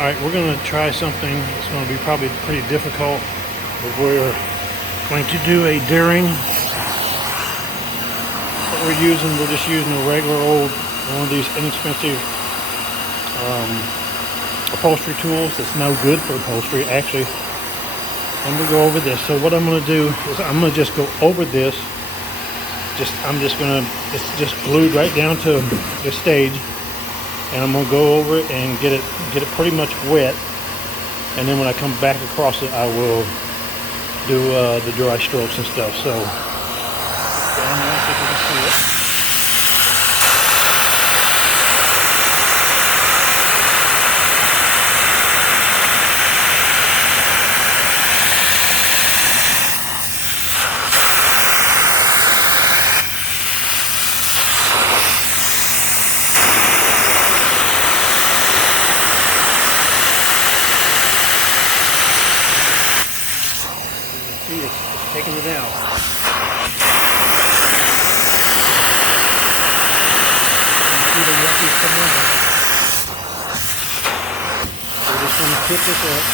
Alright, we're going to try something. It's going to be probably pretty difficult, but we're going to do a daring. What we're just using a regular old, one of these inexpensive upholstery tools. It's no good for upholstery. Actually, I'm going to go over this. So what I'm going to do is I'm going to just go over this. It's just glued right down to the stage. And I'm going to go over it and get it pretty much wet. And then when I come back across it, I will do the dry strokes and stuff. So, down there, see if you can see it. See, it's taking it out. You see the yuckies coming out. We're just going to pick this up.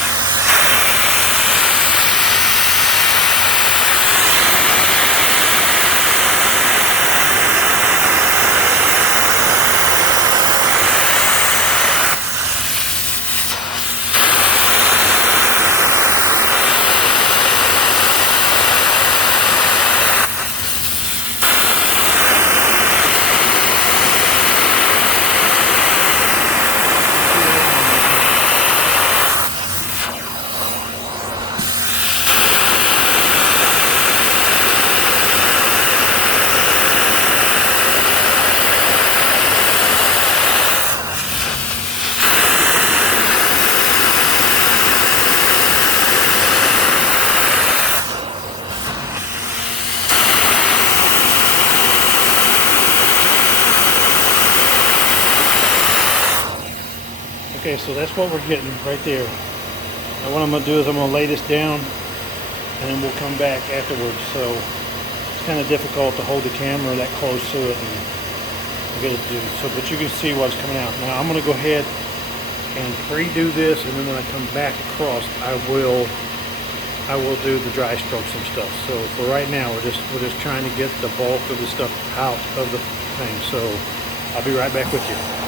Okay, so that's what we're getting right there. And what I'm going to do is I'm going to lay this down and then we'll come back afterwards. So it's kind of difficult to hold the camera that close to it and get it to do so, but you can see what's coming out. Now I'm going to go ahead and pre-do this, and then when I come back across, I will do the dry strokes and stuff. So for right now, we're just trying to get the bulk of the stuff out of the thing. So I'll be right back with you.